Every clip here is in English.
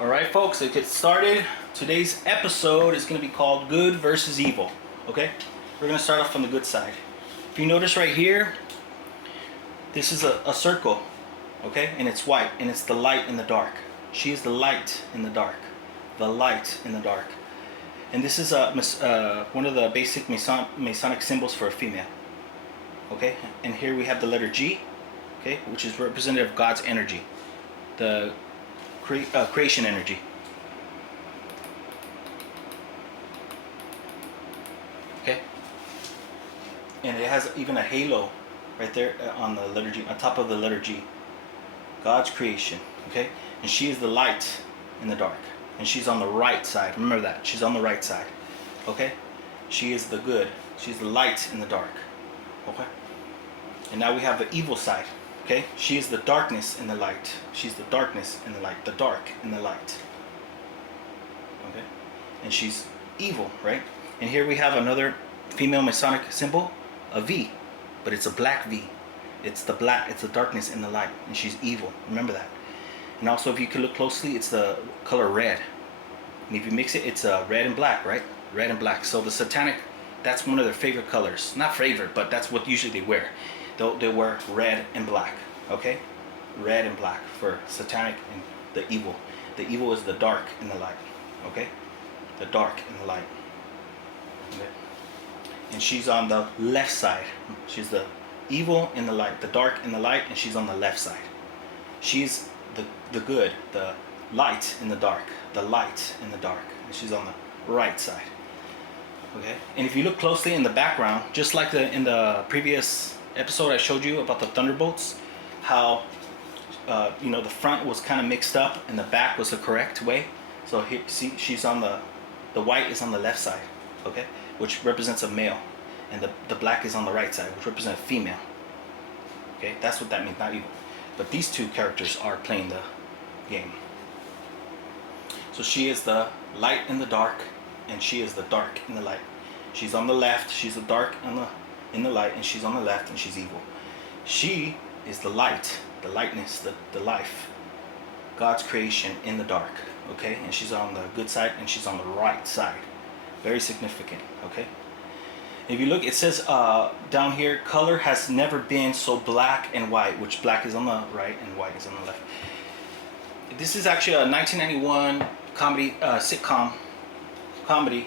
Alright folks, let's get started. Today's episode is going to be called Good versus Evil. Okay? We're going to start off on the good side. If you notice right here, this is a circle. Okay? And it's white. And it's the light in the dark. She is the light in the dark. The light in the dark. And this is one of the basic Masonic symbols for a female. Okay? And here we have the letter G. Okay? Which is representative of God's energy. The creation energy. Okay, and it has even a halo right there on the letter G, on top of the letter G. God's creation. Okay, and she is the light in the dark, and she's on the right side. Remember that, she's on the right side. Okay, she is the good. She's the light in the dark. Okay, and now we have the evil side. Okay, she is the darkness in the light. She's the darkness in the light. The dark in the light. Okay, and she's evil, right? And here we have another female Masonic symbol, a V, but it's a black V. It's the black. It's the darkness in the light, and she's evil. Remember that. And also, if you can look closely, it's the color red. And if you mix it, it's red and black, right? Red and black. So the satanic, that's one of their favorite colors. Not favorite, but that's what usually they wear. They wear red and black, okay? Red and black for satanic and the evil. The evil is the dark in the light, okay? The dark in the light. Okay? And she's on the left side. She's the evil in the light, the dark in the light, and she's on the left side. She's the good, the light in the dark, the light in the dark, and she's on the right side. Okay? And if you look closely in the background, just like in the previous episode I showed you about the thunderbolts, how the front was kind of mixed up and the back was the correct way. So here, see, she's on the white is on the left side, okay, which represents a male, and the black is on the right side, which represents a female. Okay, that's what that means, not evil. But these two characters are playing the game. So she is the light in the dark, and she is the dark in the light. She's on the left, she's the dark in the light, and she's on the left, and she's evil. She is the light, the lightness, the life, God's creation in the dark, okay? And she's on the good side, and she's on the right side. Very significant, okay? If you look, it says down here, color has never been so black and white, which black is on the right and white is on the left. This is actually a 1991 comedy, sitcom comedy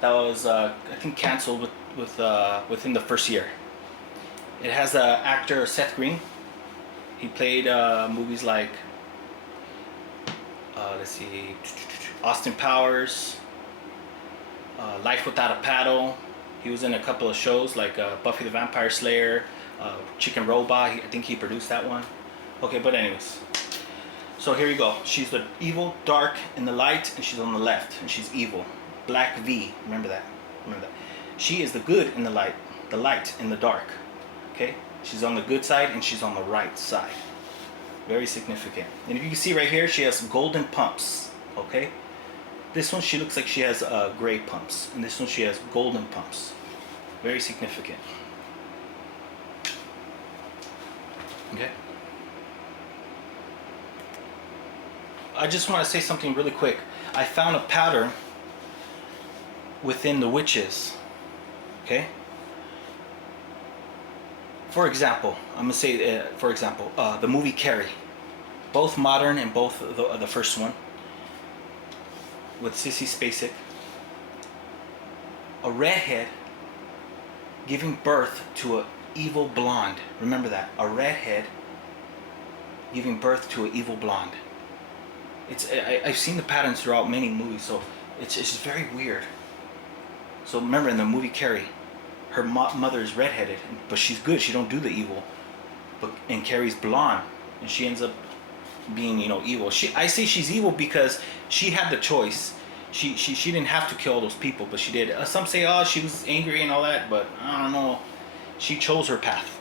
that was, I think, canceled within the first year. It has the actor Seth Green. He played movies like, let's see, Austin Powers, Life Without a Paddle. He was in a couple of shows like Buffy the Vampire Slayer, Chicken Robot. I think he produced that one. Okay, but anyways. So here you go. She's the evil, dark in the light, and she's on the left, and she's evil. Black V. Remember that. Remember that. She is the good in the light in the dark. Okay? She's on the good side and she's on the right side. Very significant. And if you can see right here, she has golden pumps. Okay? This one, she looks like she has gray pumps. And this one, she has golden pumps. Very significant. Okay? I just want to say something really quick. I found a pattern within the witches. Okay? For example, I'm going to say, for example, the movie Carrie. Both modern and both the first one. With Sissy Spacek. A redhead giving birth to an evil blonde. Remember that. A redhead giving birth to an evil blonde. I've seen the patterns throughout many movies, so it's very weird. So remember in the movie Carrie, her mother is redheaded, but she's good. She don't do the evil. And Carrie's blonde, and she ends up being, evil. I say she's evil because she had the choice. She didn't have to kill those people, but she did. Some say, she was angry and all that, but I don't know. She chose her path,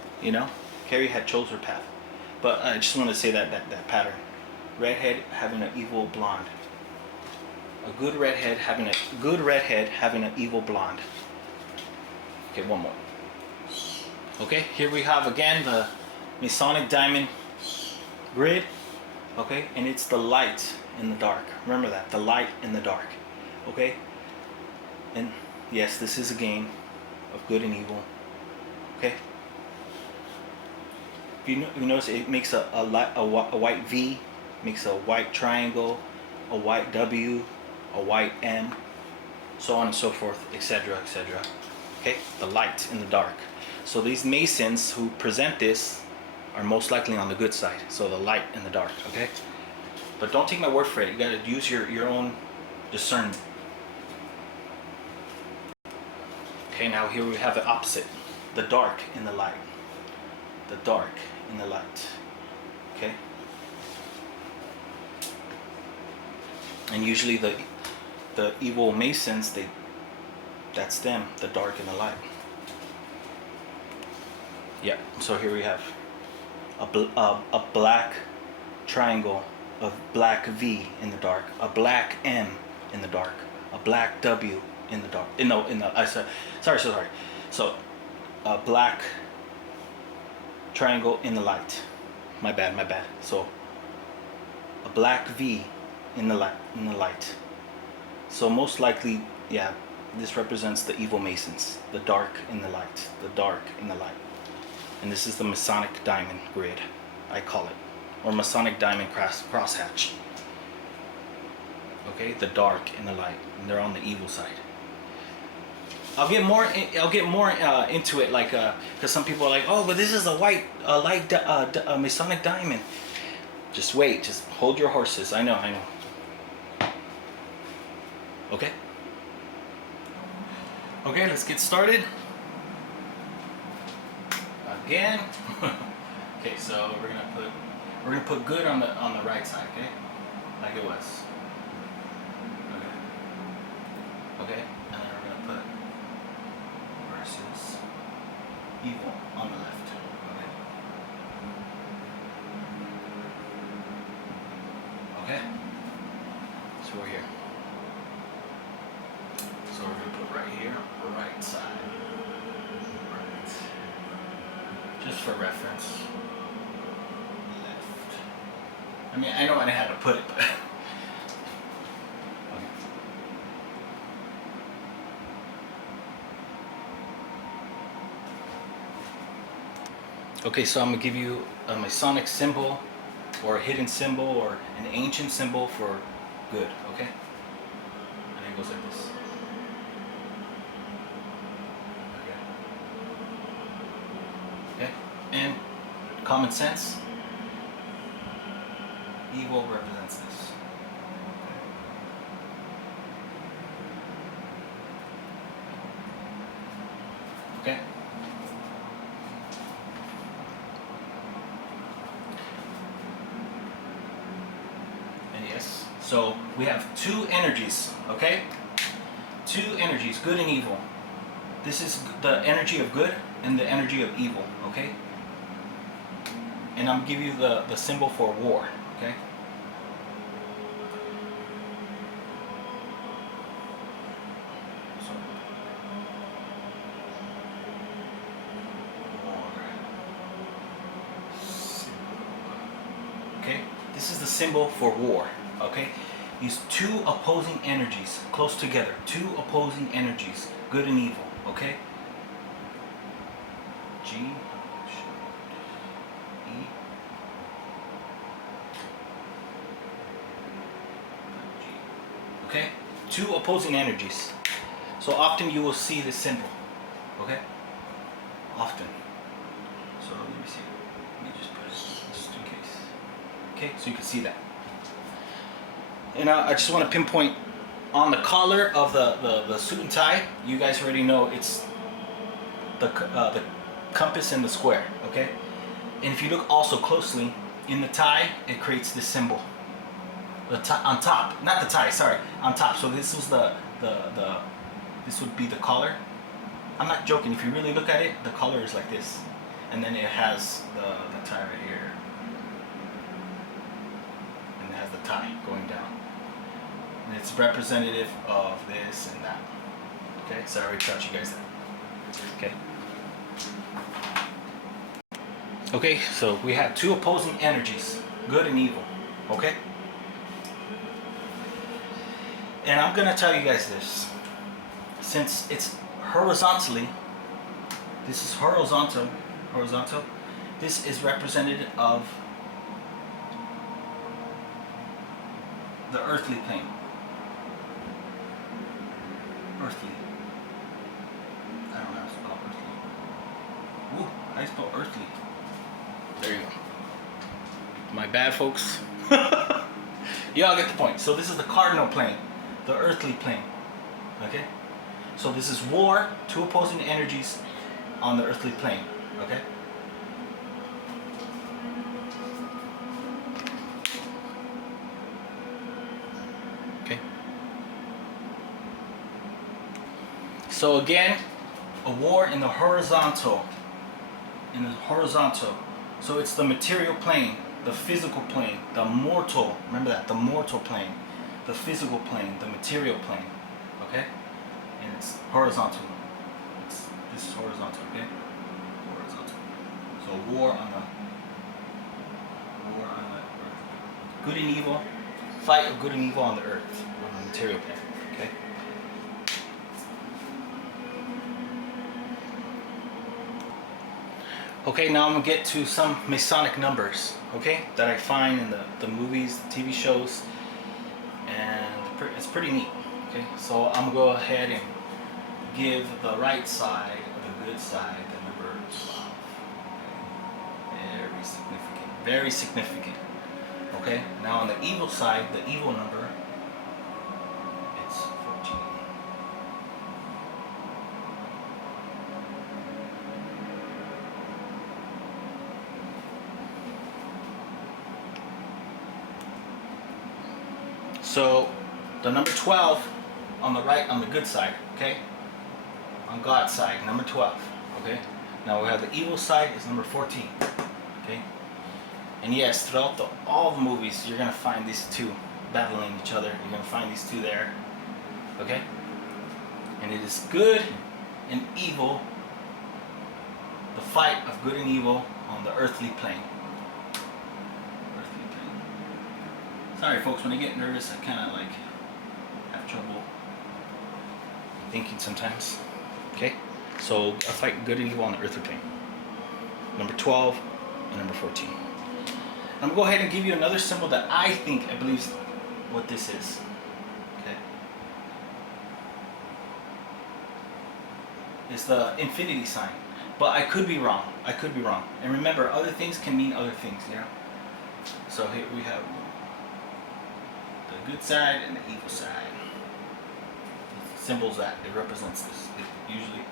Carrie had chose her path. But I just want to say that pattern. Redhead having an evil blonde. A good redhead having an evil blonde. Okay, one more. Okay, here we have again the Masonic diamond grid. Okay, and it's the light in the dark. Remember that, the light in the dark. Okay, and yes, this is a game of good and evil. Okay, if you notice, it makes a white V, makes a white triangle, a white W, a white M, so on and so forth, etc., etc. Okay, the light in the dark. So these Masons who present this are most likely on the good side. So the light in the dark. Okay, but don't take my word for it. You got to use your own discernment. Okay, now here we have the opposite, the dark in the light. The dark in the light. Okay, and usually the evil Masons, that's them, the dark and the light. Yeah, so here we have a black triangle, a black V in the dark, a black M in the dark, a black W in the dark. No, I said, sorry. So a black triangle in the light. My bad. So a black V in the light. So most likely, yeah, this represents the evil Masons, the dark in the light, the dark in the light. And this is the Masonic diamond grid, I call it, or Masonic diamond crosshatch. Okay, the dark in the light, and they're on the evil side. I'll get more into it, like, because some people are like, oh, but this is a light Masonic diamond. Just wait, just hold your horses. I know. Okay, let's get started. Again. Okay, so we're gonna put good on the right side, okay? Like it was. Okay, and then we're gonna put versus evil on the left. Okay. So we're here. So we're gonna put right here, right side. Just for reference. Left. I mean, I know I know how to put it, but okay, so I'm gonna give you a Masonic symbol, or a hidden symbol, or an ancient symbol for good. Okay, and it goes like this. Okay, and common sense, evil represents this. Okay. And yes, so we have two energies, okay? Two energies, good and evil. This is the energy of good and the energy of evil, okay? And I'm gonna give you the symbol for war, okay? So, war. Okay? This is the symbol for war, okay? These two opposing energies close together, two opposing energies, good and evil, okay? G, E, G. Okay? Two opposing energies. So often you will see this symbol, okay? Often. So let me see. Let me just put it just in case. Okay, so you can see that. And I just want to pinpoint on the collar of the suit and tie. You guys already know it's the compass and the square, okay? And if you look also closely in the tie, it creates this symbol. On top, not the tie, sorry, on top. So this was this would be the collar. I'm not joking. If you really look at it, the collar is like this, and then it has the tie right here, and it has the tie going down. And it's representative of this and that. Okay, so I already taught you guys that. Okay. Okay, so we have two opposing energies, good and evil. Okay? And I'm gonna tell you guys this. Since it's horizontally, this is horizontal, this is representative of the earthly plane. Earthly. I don't know how to spell earthly. Ooh, I spell earthly. There you go. My bad, folks. Y'all get the point. So this is the cardinal plane, the earthly plane. Okay? So this is war, two opposing energies on the earthly plane. Okay? Okay. So again, a war in the horizontal. In the horizontal. So it's the material plane, the physical plane, the mortal. Remember that, the mortal plane, the physical plane, the material plane. Okay? And it's horizontal. This is horizontal, okay? Horizontal. So war on the earth. Good and evil. Fight of good and evil on the earth, on the material plane. Okay? Okay, now I'm gonna get to some Masonic numbers, okay, that I find in the movies, the TV shows, and it's pretty neat. Okay, so I'm gonna go ahead and give the right side, the good side, the number 12. Very significant, very significant. Okay, now on the evil side, the evil number, it's 14. So the number 12 on the right, on the good side, okay? On God's side, number 12, okay? Now we have the evil side is number 14, okay? And yes, throughout all the movies, you're gonna find these two battling each other. You're gonna find these two there, okay? And it is good and evil, the fight of good and evil on the earthly plane. Sorry folks, when I get nervous I kind of like have trouble thinking sometimes. Okay? So I fight good and evil on the earthly plane. Number 12 and number 14. I'm going to go ahead and give you another symbol that I believe what this is. Okay? It's the infinity sign. But I could be wrong. And remember, other things can mean other things, you know? So here we have the good side and the evil side. It symbols that. It represents this. It usually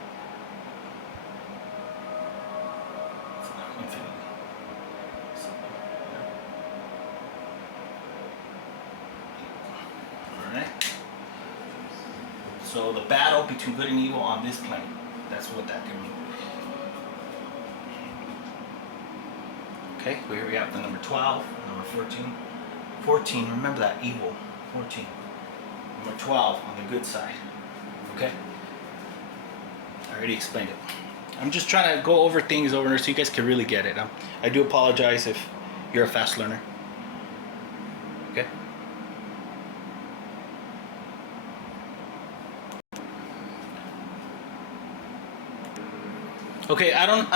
it's infinity. So, alright. So the battle between good and evil on this plane. That's what that can mean. Okay, here we have the number 12, number 14. 14, remember that, evil. 14. Number 12 on the good side. Okay? I already explained it. I'm just trying to go over things so you guys can really get it. I do apologize if you're a fast learner. Okay? Okay, I don't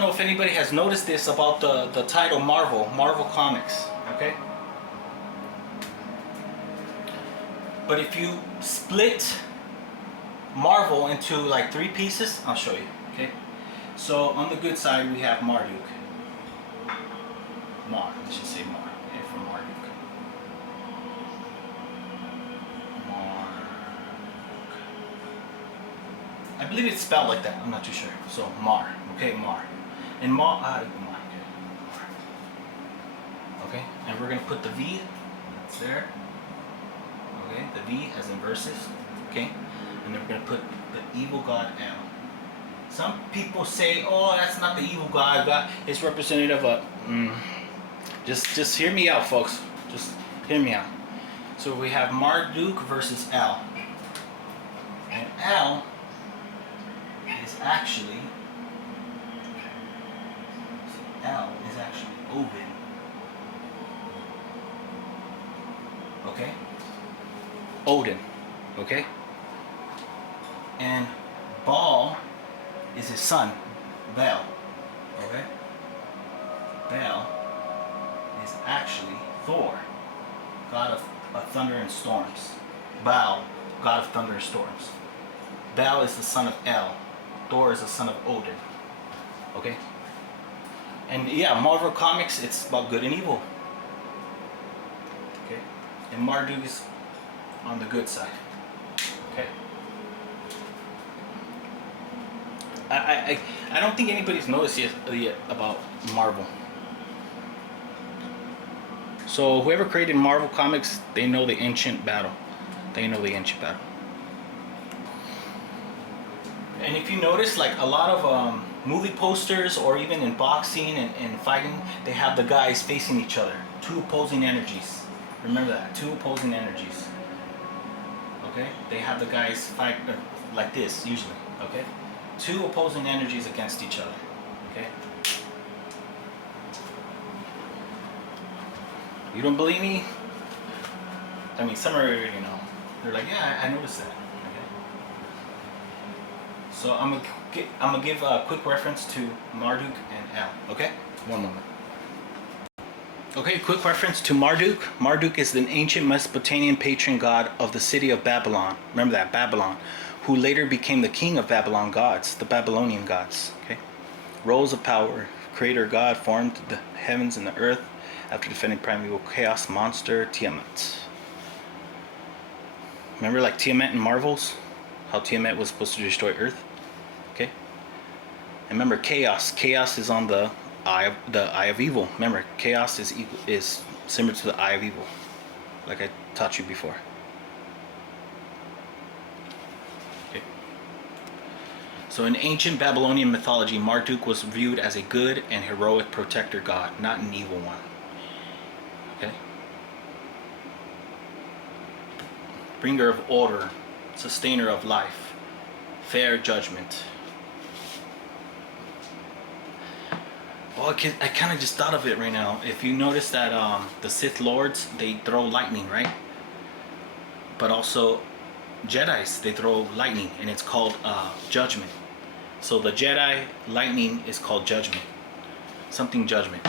know if anybody has noticed this about the title Marvel Comics, okay? But if you split Marvel into like 3 pieces, I'll show you, okay? So on the good side we have Marduk. Let's just say Mar, okay, for Marduk. I believe it's spelled like that, I'm not too sure. So Mar, okay, Mar. And Mar, okay, and we're gonna put the V, that's there. Okay, the V as in verses, okay? And then we're gonna put the evil god L. Some people say, oh, that's not the evil god, it's representative of just hear me out, folks. Just hear me out. So we have Marduk versus L. And L is actually Odin. Okay? Odin. Okay? And Baal is his son, Baal. Okay? Baal is actually Thor, god of thunder and storms. Baal, god of thunder and storms. Baal is the son of El. Thor is the son of Odin. Okay? And yeah, Marvel Comics, it's about good and evil. Okay? And Marduk is on the good side. Okay? I don't think anybody's noticed yet about Marvel. So whoever created Marvel Comics, they know the ancient battle. They know the ancient battle. And if you notice, like a lot of movie posters or even in boxing and fighting, they have the guys facing each other. Two opposing energies. Remember that. Two opposing energies. Okay? They have the guys fight like this, usually. Okay? Two opposing energies against each other. Okay? You don't believe me? I mean, some are, you know, they're like, yeah, I noticed that. Okay? So I'm gonna give a quick reference to Marduk and El. Okay? One moment. Okay, quick reference to Marduk. Marduk is an ancient Mesopotamian patron god of the city of Babylon. Remember that, Babylon. Who later became the king of Babylon gods, the Babylonian gods. Okay? Roles of power. Creator god formed the heavens and the earth after defending primeval chaos monster Tiamat. Remember like Tiamat in Marvels? How Tiamat was supposed to destroy Earth? Okay? And remember chaos. Chaos is on the eye of evil. Remember, chaos is similar to the eye of evil. Like I taught you before. Okay. So in ancient Babylonian mythology, Marduk was viewed as a good and heroic protector god, not an evil one. Okay? Bringer of order, sustainer of life, fair judgment. Well, I kind of just thought of it right now. If you notice that the Sith Lords, they throw lightning, right? But also Jedis, they throw lightning, and it's called judgment. So the Jedi lightning is called judgment. Something judgment.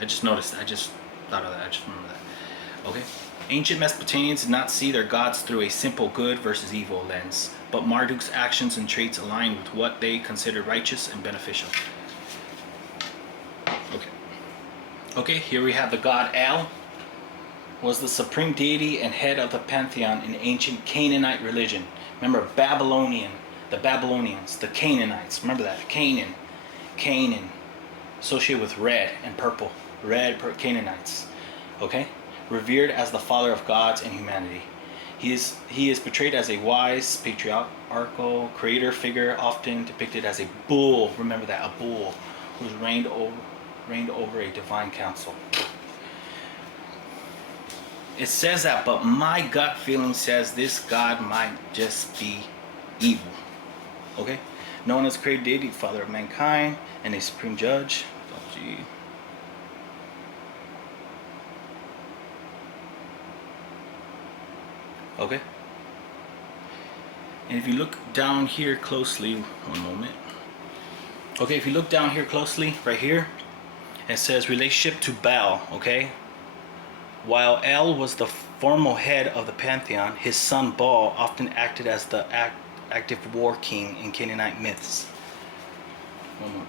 I just noticed. I just thought of that. I just remember that. Okay? Ancient Mesopotamians did not see their gods through a simple good versus evil lens, but Marduk's actions and traits aligned with what they considered righteous and beneficial. Okay. Okay, here we have the god El. Was the supreme deity and head of the pantheon in ancient Canaanite religion. Remember, Babylonian, the Babylonians, the Canaanites. Remember that, Canaan, associated with red and purple, Canaanites. Okay, revered as the father of gods and humanity. He is portrayed as a wise, patriarchal creator figure, often depicted as a bull. Remember that, a bull who's reigned over a divine council. It says that, but my gut feeling says this god might just be evil. Okay? Known as creator deity, father of mankind, and a supreme judge. Oh, gee. Okay? And if you look down here closely, one moment. Okay, if you look down here closely, right here, it says relationship to Baal, okay? While El was the formal head of the pantheon, his son Baal often acted as the active war king in Canaanite myths. One more.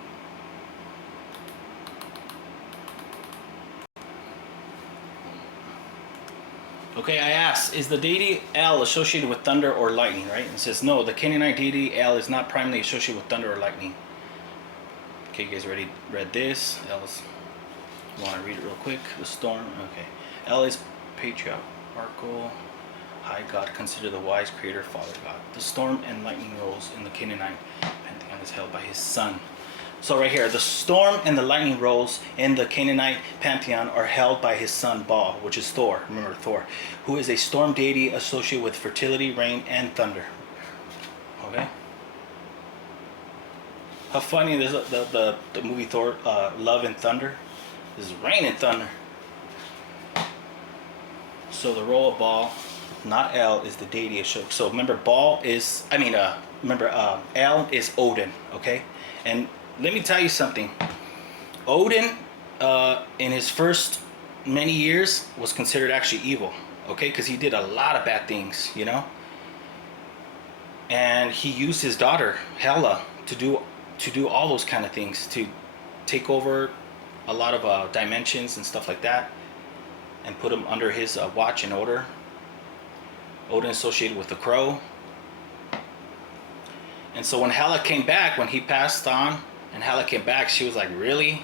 Okay, I asked, is the deity El associated with thunder or lightning, right? And it says, no, the Canaanite deity El is not primarily associated with thunder or lightning. Okay, you guys already read this. El's, you want to read it real quick? The storm, okay. El is patriarchal, high god, considered the wise creator, father god. The storm and lightning roles in the Canaanite pantheon is held by his son. So right here, the storm and the lightning roles in the Canaanite pantheon are held by his son Baal, which is Thor. Remember Thor, who is a storm deity associated with fertility, rain, and thunder. Okay. How funny is the movie Thor, Love and Thunder? This is rain and thunder. So the role of Baal, not El, is the deity of Shuk. So remember, Baal is, El is Odin, okay? And let me tell you something. Odin, in his first many years, was considered actually evil, okay? Because he did a lot of bad things, you know? And he used his daughter, Hela, to do all those kind of things, to take over a lot of dimensions and stuff like that, and put them under his watch and order. Odin associated with the crow. And so when Hela came back, when he passed on, and Hela came back, she was like, really?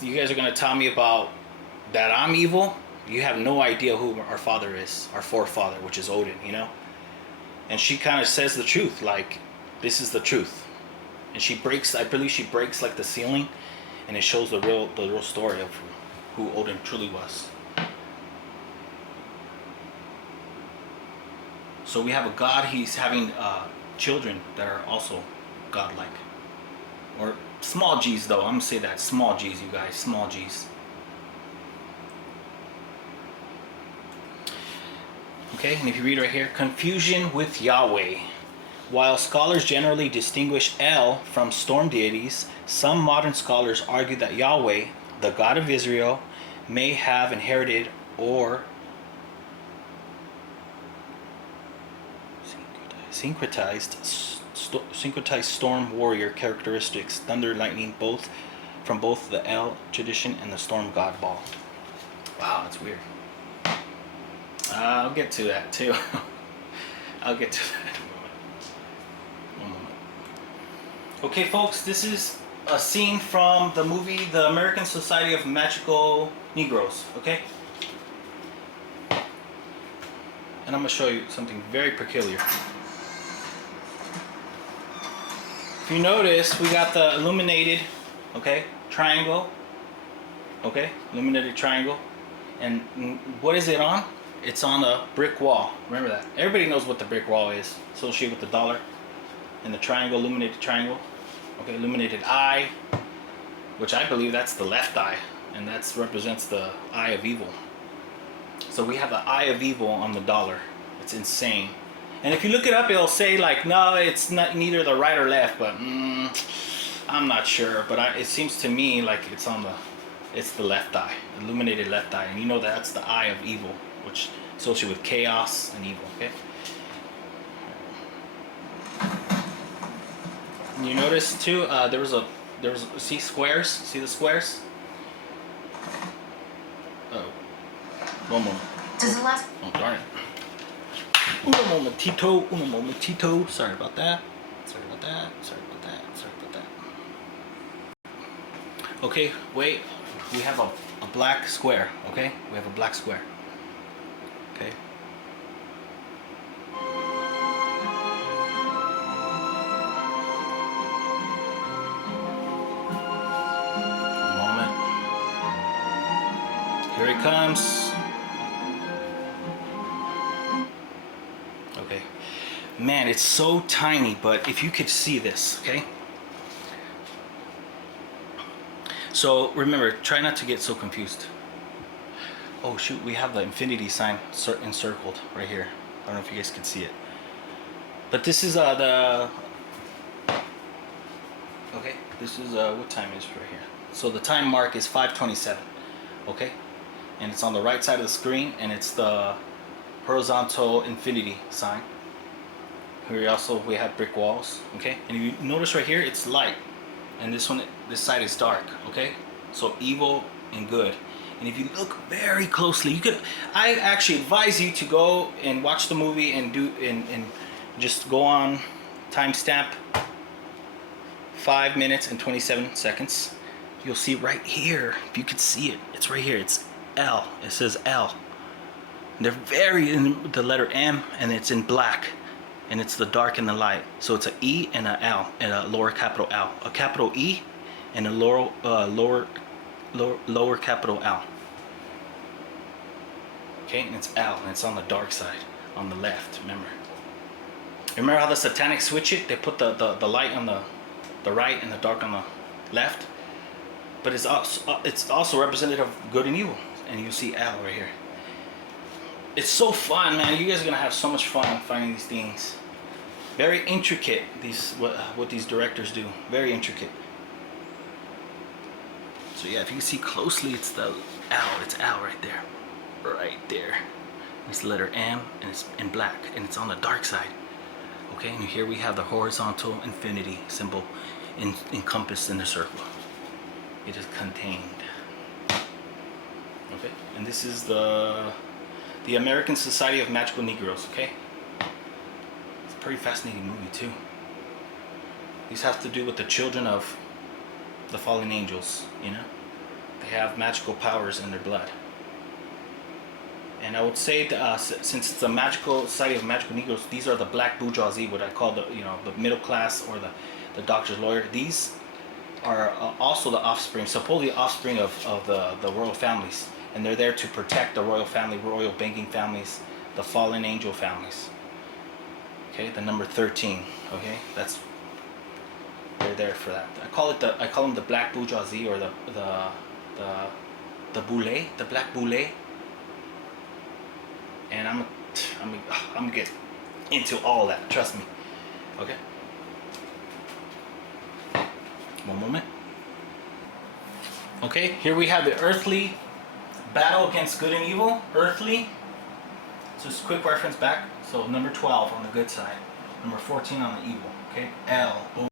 You guys are going to tell me about that I'm evil? You have no idea who our father is, our forefather, which is Odin, you know? And she kind of says the truth, like, this is the truth. And she breaks, I believe she breaks like the ceiling, and it shows the real story of who Odin truly was. So we have a god, he's having children that are also godlike. Or small g's though, I'm gonna say that, small g's, you guys, small g's. Okay, and if you read right here, confusion with Yahweh. While scholars generally distinguish El from storm deities, some modern scholars argue that Yahweh, the God of Israel, may have inherited or syncretized storm warrior characteristics, thunder, lightning, both from both the El tradition and the storm god Baal. Wow, that's weird. I'll get to that too. I'll get to that in a moment. One moment. Okay, folks, this is a scene from the movie The American Society of Magical Negroes, okay? And I'm going to show you something very peculiar. If you notice, we got the illuminated, okay, triangle, okay, illuminated triangle. And what is it on? It's on a brick wall. Remember that. Everybody knows what the brick wall is, associated with the dollar. And the triangle, illuminated triangle. Okay, illuminated eye, which I believe that's the left eye, and that represents the eye of evil. So we have the eye of evil on the dollar. It's insane. And if you look it up, it'll say like, no, it's not neither the right or left, but I'm not sure. But it seems to me like it's the left eye, illuminated left eye, and you know that's the eye of evil, which associated with chaos and evil. Okay. And you notice too, there was see squares. See the squares? Oh, one moment. Does the last? Oh darn it. Uno momentito. Sorry about that. Okay, wait. We have a black square. Okay, we have a black square. Okay. A moment. Here it comes. Okay. Man, it's so tiny, but if you could see this, okay? So remember, try not to get so confused. Oh shoot, we have the infinity sign encircled right here. I don't know if you guys can see it. But this is okay, this is what time is right here. So the time mark is 5:27, okay? And it's on the right side of the screen, and it's the horizontal infinity sign. Here also we have brick walls, okay? And if you notice right here, it's light, and this side is dark, okay? So evil and good. And if you look very closely, I actually advise you to go and watch the movie and just go on timestamp 5 minutes and 27 seconds. You'll see right here, if you could see it, it's right here, it's L, it says L. And they're very in the letter M, and it's in black, and it's the dark and the light. So it's a E and a L, and a lower capital L, a capital E and a lower capital L. Okay, and it's L, and it's on the dark side, on the left. Remember how the Satanic switch it? They put the light on the right and the dark on the left. But it's also representative of good and evil, and you see L right here. it's so fun, man. You guys are gonna have so much fun finding these things. Very intricate. What these directors do. Very intricate. So yeah, if you can see closely, it's the L. It's L right there, right there. It's the letter M, and it's in black, and it's on the dark side. Okay, and here we have the horizontal infinity symbol encompassed in the circle. It is contained. Okay, and this is the American Society of Magical Negroes. Okay, it's a pretty fascinating movie too. These have to do with the children of the fallen angels. You know, they have magical powers in their blood. And I would say that since it's a magical society of magical Negroes, these are the black bourgeoisie, what I call the the middle class, or the doctor's lawyer. These are also the offspring, supposedly offspring of the royal families, and they're there to protect the royal family, royal banking families, the fallen angel families. Okay, the number 13. Okay, they're there for that. I call them the black bourgeoisie, or the boule, the black boule. And I'm gonna get into all that. Trust me. Okay. One moment. Okay, here we have the earthly battle against good and evil. Earthly. So just a quick reference back. So number 12 on the good side, number 14 on the evil. Okay. L O